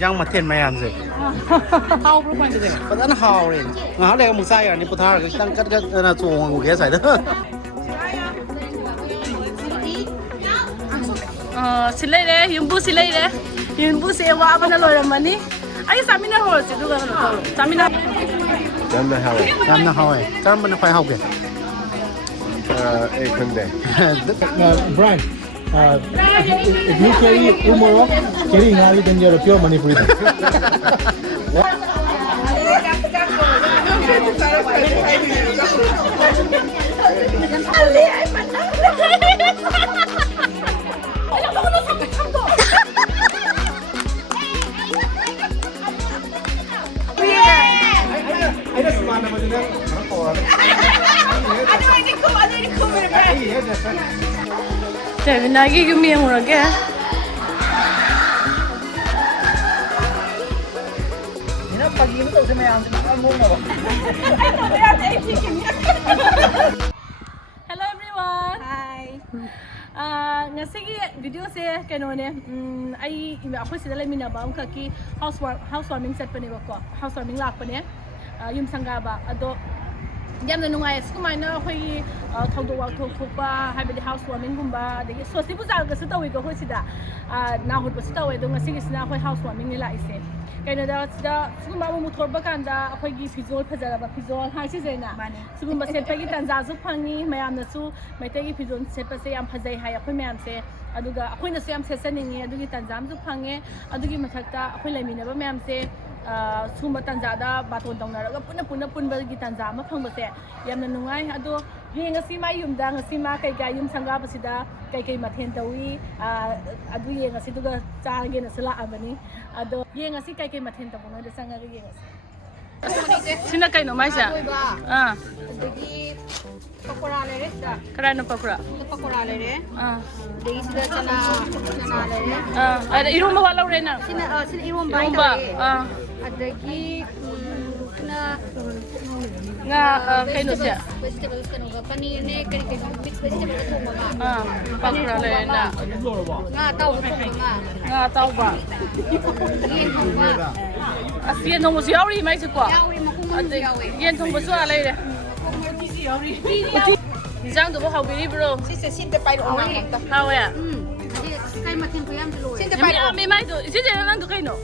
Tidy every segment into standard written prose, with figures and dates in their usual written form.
Yang maten mayam se. How pro quan được. But an how rin. Ngah le mu sai ni putar cái tăng cắt na chuông ngu ke sai đó. Silai đấy, yumbu silai đấy. Yumbu sẽ qua bên đó rồi mà ní. Ai sao mình hỏi chứ đúng không? Sao mình nói? Dám na hao. Dám na how. Dám mình phải học kìa. Brian, if you carry umorok, carry ngali, then you're a pure Manipuri. I just want to know. Debina cái miệng rồi kìa. Hello everyone. Hi. Ngasi video saya kenone. Ai aku sudah lagi mina bang kaki housewarming set pani bako. Housewarming lak pani. Yum Sanggaba. Ado yamna nungai skumana khoi thawdo wa thokpa habedi housewarming gumba degi sosi puja ga su tawi ko sida na hot ba su tawi do ngasi gisna khoi housewarming ni la ise kaina da skumba mu thorba kanda khoi gi fizol phajara ba fizol ha si zaina skumba set pagi tanja su phangi mayam na su maite gi fizol set pa se yam phajai ha khoi mayam se aduga khoi na su yam sesaningi adugi tanjam su phange adugi mathakta khoi laimina ba mayam se sumba tanjada baton dongnaraga puna punbagi tanja ma phangbase yamna nungai ado yengasi ma yumda ngasi ma kai ga yum Sanggaba sida kai mathen tawi adu yengasi duga charge na sala abani ado yengasi kai mathen tabunga de sanga yengasi sina kai no mai sa Dagi pakora le re da. kara no pakura Pakora le re. Dagi sida chana le re. ada irumba wala re na Sina iwon bai irumba da. Adagi na nga kai no sia vegetables kanu ga paneer ne kari mix vegetable thoma ga. pakura le na Nga tau thoma nga. nga tau ba Yen thoma. asian no mo si yauri mai se kwa Yawi makung yawi. yen thong ba su ala re Jang tu hau biri bro. Sinte pai ro nga. Hau ya. Adi kai mathen ko yam lo. Sinte Mi mi mai tu. Si je nang tu kai no.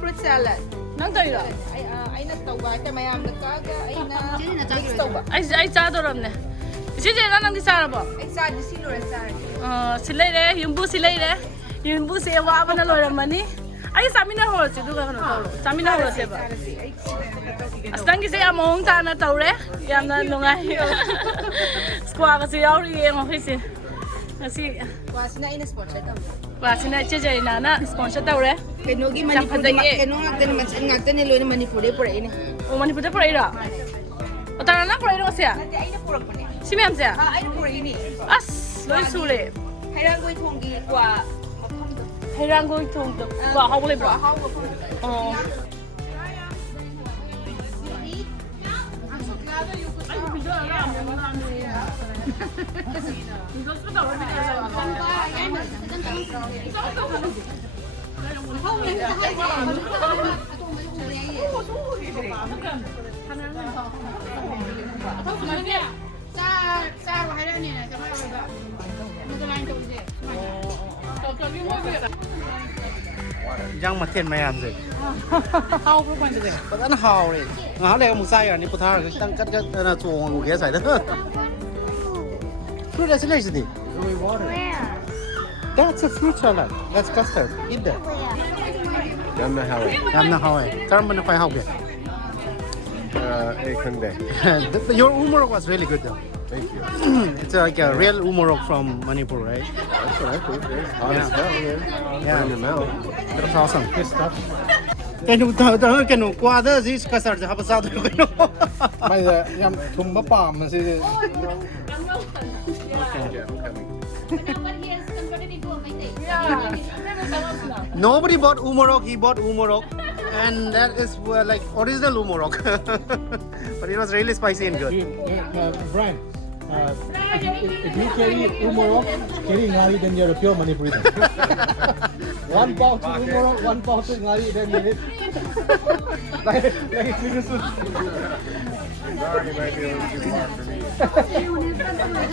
fruit salad. Nang tu ira. Ai na tau ba ta mayam da ka ga ai na mix tau ba. Ai cha do ram ne. Si je nang di sa ra ba. Ai sa di silo ra sa. Silai re, yumbu silai re. Yumbu se wa ba na lo ram mani. Ai samina ho si du ka no to. Samina ho se ba. Astang ki se among ta na tau re. Yam na lungai. Squad ka si yauri ye ngo hisi. Asi Wasina ina sponsor ta. Wasina che je na sponsor tau re. Kenogi Manipur keno ngakten ngakten ni loina Manipur de pura ini. O Manipur de pura ira. O ta na pura ira sia. Nanti aina pura pune. Si mem sia. Aina pura ini. As loi su le. Hairang goi thonggi kwa mafamdo. Hairang goi thong de kwa hau le bro. Hau ko. Oh. Yang maten mayam se. How pro quan được. But an how rin. Ngah le mu sai ni putar cái tăng cắt na chuông ngu ke sai đó. Fruit is nice today. That's a fruit salad. That's custard. Eat that. Dám na hao. Dám na how. Dám mình phải học kìa. Your umorok was really good though. Thank you. It's like a real umorok from Manipur, right? That's what I think. It's hot as hell here. Yeah. In your mouth. That's awesome. Good stuff. Cái nụ qua đó gì custard hấp sao được cái nụ. Bây giờ em thùng bắp bò mà sẽ Nobody bought umorok. He bought umorok, and that is like original umorok. But it was really spicy and good. Brian, if you carry umorok, carry ngari, then you're a pure Manipuri. One paw to umorok, one paw to ngari, then you're it. like it's Ngari might be a little too far for me.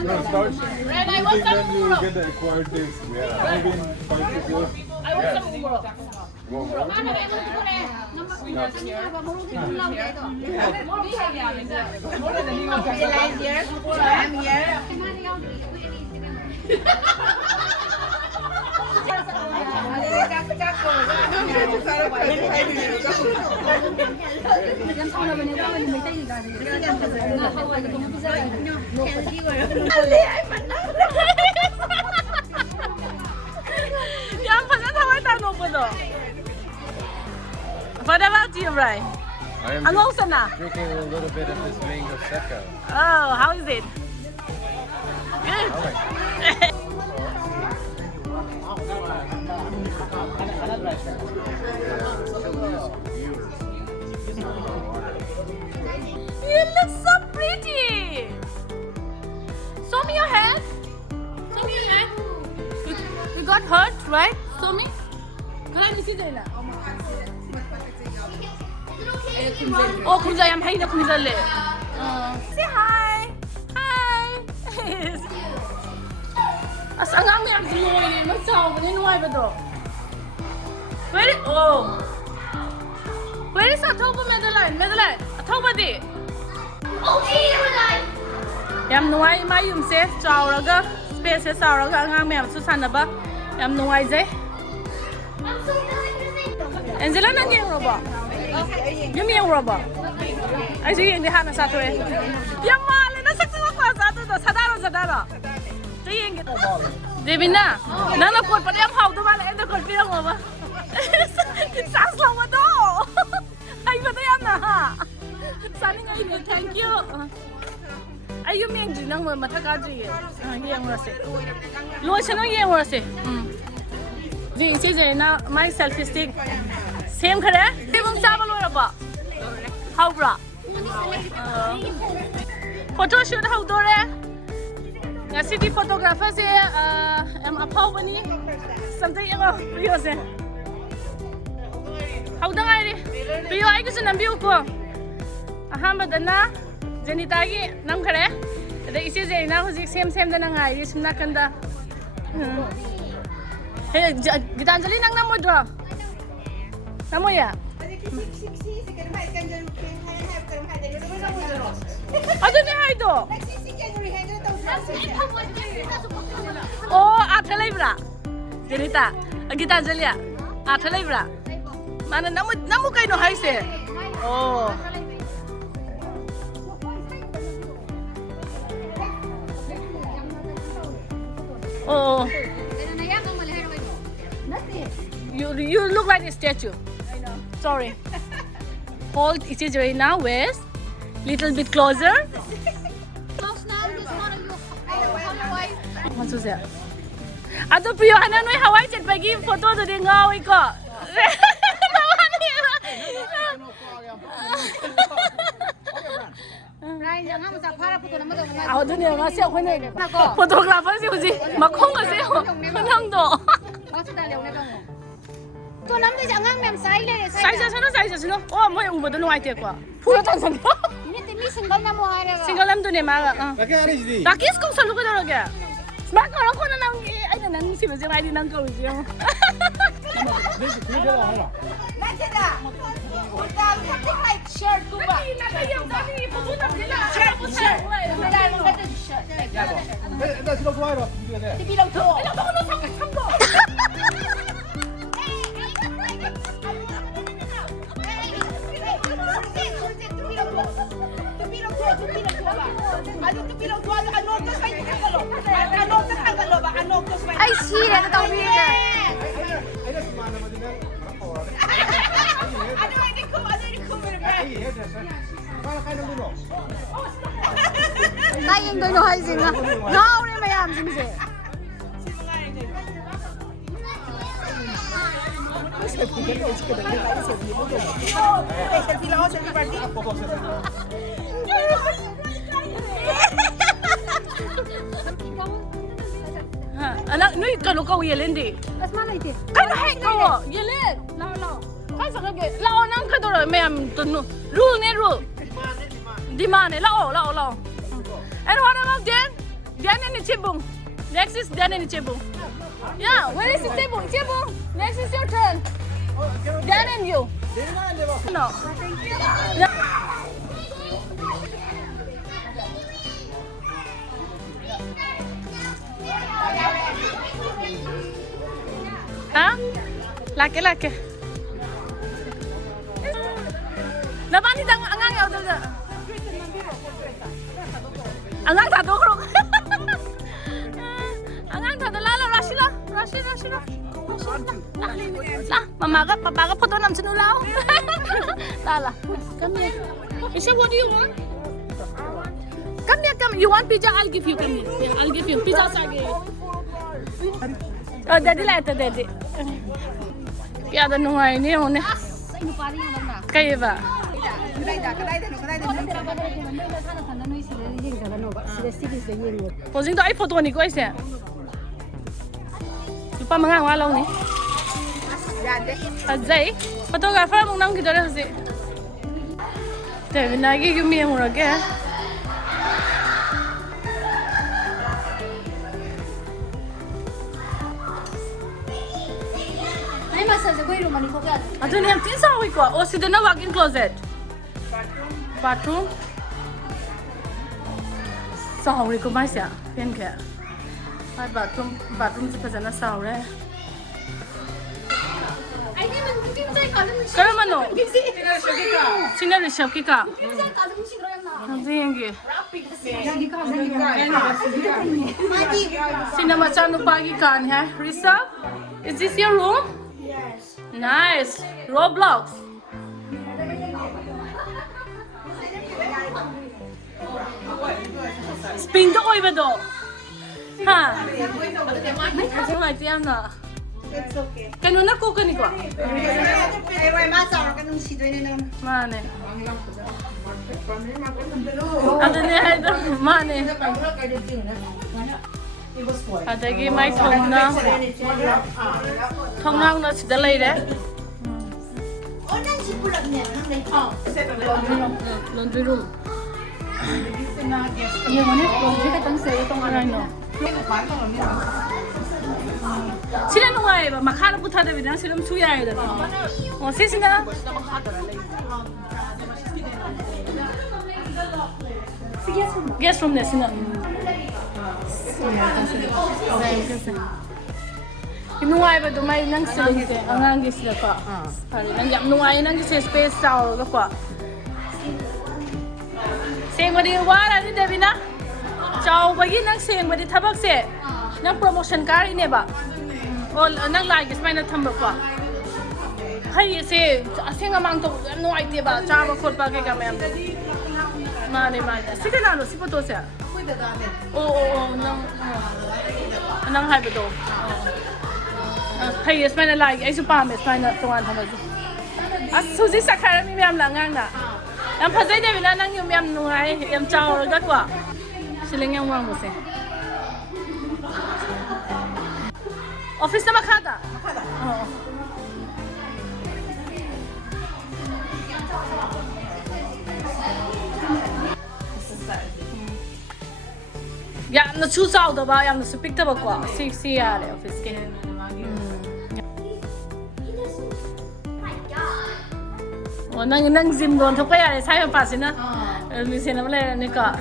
No, start Red, I want some then you umorok. get the acquired taste. Yeah, I've been quite good. I want some umorok. You want more? I'm here. What about you, Brian? I am Hello, just Sana. drinking a little bit of this mango secca. Oh, how is it? Good. I like it. You look so pretty. Show me your hand. Show me your hand. You got hurt, right? Show me. Kaya ni si Zaina. Oh, kumza yam hay na kumza le. Say hi. Hi. Asangang yam zuluy. Masaw ni nuay ba do? Where is Athoba Madeline? Madeline, Athoba di. Okay, Madeline. Yam nuai mai yum se chawraga space se chawraga angang mem su sanaba. Yam nuai je. Angela nang yeng ro ba? Yum yeng ro ba? Ai ju yeng di hana sa to e. Yam ma le na sak sa pa sa to sadaro. Ju yeng. Debina, nana kot pa yam hau to ma le enda kot pirang mo ba? It's as long as I got na. Sunny, thank you. Are you mean to know what Matakaji is? Lotion or year was it? This is now my selfie stick. Same correct? Even Sabalaba. How bra? Photo shoot how dore? A city photographer say, Mapao something you say. How the I do I guess an ambuco? Ahamadana, Jenitagi, Namkare. The issue is now same than I is Nakanda. Hey, Gitanjali Namudra. Namoya. I don't know how to Oh, Atalibra. Jenita, a Gitanjalia. Atalibra. Mana namu kayo no haise. Oh. Oh. You look like a statue. I know. Sorry. Hold it is right now. West. Little bit closer. What's that? Ato priyo hanan mo Hawaii chat pagi photo to din ngawi ko. Ako doon yung nga siya ko na photographer siya ko si Makong nga siya ko nang do. Tôi nắm tôi chẳng ngang mềm sai lên Sai sino? Oh, mo yung ubo doon ay tiyak ko. Puro tan san ko. ini timi single na mo hari Single lam doon eh mga. Lagi ada jadi. Bakis kung saan ko daw kaya? Smak ko ko na nang ay na nang si Bazir ay nang ko siya. something like shirt ko ba Nakayang dami pupunta sila. shirt Dah sila keluar dah. bilang to Ilang ko na sambo. ay sira na tawag nila Ada semana macam ni. Ano ini ko? Iya, dah. Kalau kau nak dulu. tayong doon hay sila ngaw rin mayam simse Selfie lang ako, selfie party. anak nui kalau kau yelendi. Asma lagi. Kan hai kau yelen. Lao. Kan sakit ke? Lao nang kau tu mem tu rule ne rule. Demand ne lao. And what about Dan? Dan ni cebung. Next is Dan ni cebung. Yeah, where is the cebung? Cebung. Next is your turn. Dan and you. No. Hah? Laki. Napa ni tang angang ya tu? Angang tak dulu. Angang tak dulu lah, Rashida. Lah, mama ka, papa ka photo nam sinulaw. Lala, come here. Isha, what do you want? Come here. You want pizza? I'll give you. Come here. Yeah, I'll give you pizza. Sage. Oh, daddy lah itu daddy. Kaya ada nungai ni orang ni. Kaya ba? Posing tu ay photo ni ko isa. Lupa mengang walau ni. Azai, fotografer mung nang kita dah si. Debina lagi kami yang murah ke? Aduh ni yang tiada awak ko. Oh, si dana walk-in closet. Bathroom. Sorry ko mai sia. Pian ke? Hai bathroom si Fajana sorry. Kau mana? Sini resep kita. Nanti yang ke? Sini macam nu pagi kan ya? Resep? Is this your room? Yes. Nice. Roblox. Spring to oi ba do? Ha? Macam mana tiang na? It's okay. Kanu na ko kani ko. Mane. Ada ni ada mane. Ada lagi mai thong na sudah lay deh. Laundry room. Iya mana? Laundry kan saya itu I know. Sila nungai ba makhala putha de bina silam suya ya da. Oh sisina. Guest room ne sina. Nungai ba do mai nang sila ke angang gi sila ka. Hari nang yam nungai nang gi space saw ga kwa. Seng ba di wara ni Debina? Chow bagi nang seng ba di thabak se. Nang promotion kari ne ba? Oh, nang like is mana thamba pa. Hai se asing amang to no idea ba cha ba khot ba ke ka ma'am. Mane. Sige na no sipato se. Oh nang hai ba do. Hai is mana like ai su pa me mana tuan thamba. As suji sakara mi ma'am la ngang na. Am phajai de bila nang yum yam nuai yam chaw ga kwa. Siling yang wang mo se. Office na makada? Oo. Yam na chu sao da ba, yam na speak da ba kwa. Si ya le office ke. Oh nang gym don thok ya le sai pa sin na. Mi se na le ne ka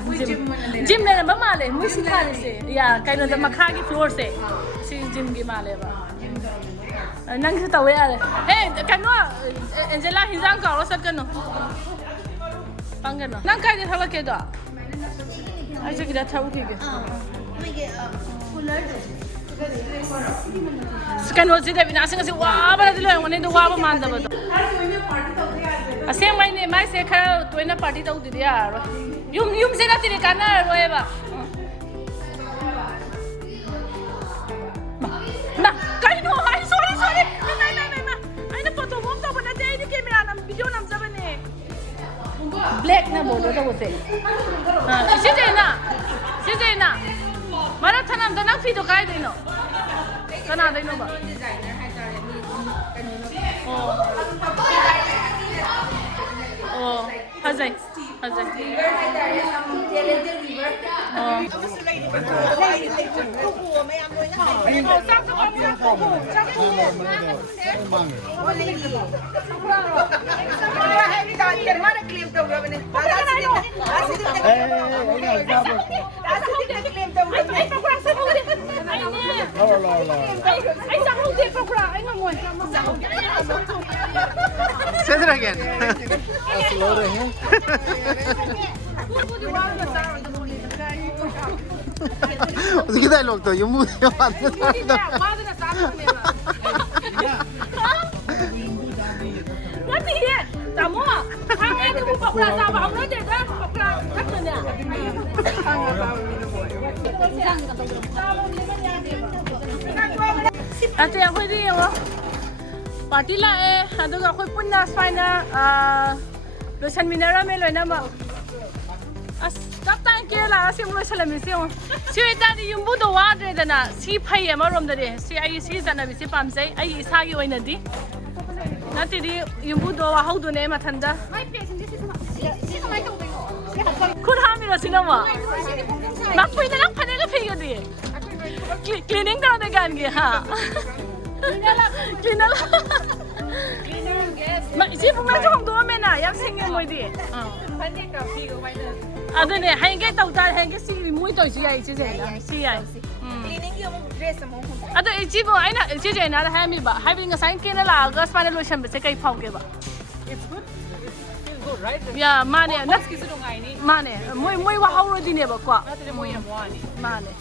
gym le ba ma le mu si tha le se. Ya kai no da makha ki floor se. Si gym ki ma le ba. Nang sa tawe ya le. Hey, kan no Angela hinjang ka ro sat kan no. Pang kan no. Nang kai de thaba ke do. Ai se ki da thau ki ke. Sekan ho si de bina sing si wa ba de lo ngone do wa ba man da ba do. Asing mai se kha toina party tau di ya ro. Yum se na ti ni kana ro e ba. Ma kai no ai sorry. Na. Ai na photo mom ta bana dai ni camera nam video nam sa bane. Black na bodo to se. Si je na. Mara thanam da nang video kai dei no. ꯀꯅꯥꯗꯩꯅꯣꯕ ꯑꯣ ꯐꯖꯩ ꯐꯖꯩ Say that again. 어떻게 달력도 유무대요 안 된다. Ate akhoi di yo party la e aduga akhoi punna swaina loisan minara me loina ma as tap tan ke la sim loisan mi si yo si ta di yumbu do wa de dana si phai ama rom de si ai si jana bi si pam sai ai isa gi oina di nati di yumbu do wa hau do ne ma thanda kun ha mi ro sinama mak pui na lang phane ga phei ga di cleaning down the gun ge ha cleaner ma si pu ma chong do me na yak sing ye moi di phane ka phi ga wai na adane hain ge tau ta hain ge si moi to si ai si na si ai cleaning ge mo dress mo ado e ji bo ai na si je na ha mi ba hai bi nga sai ke na la ga spa na lotion ba se kai phau ge ba it's good good right yeah mane na ki su dong ai ni mane moi wa hau ro di ne ba kwa na moi ya mo ani mane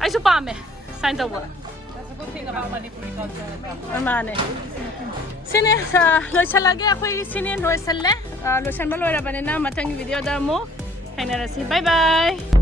ai su pa me sign the word. That's a good thing about Manipuri culture. Mane. Sine loisan lagi akhoi sine loisan le loisan ma loira banena matang video da mo. Hainarasi. Bye bye.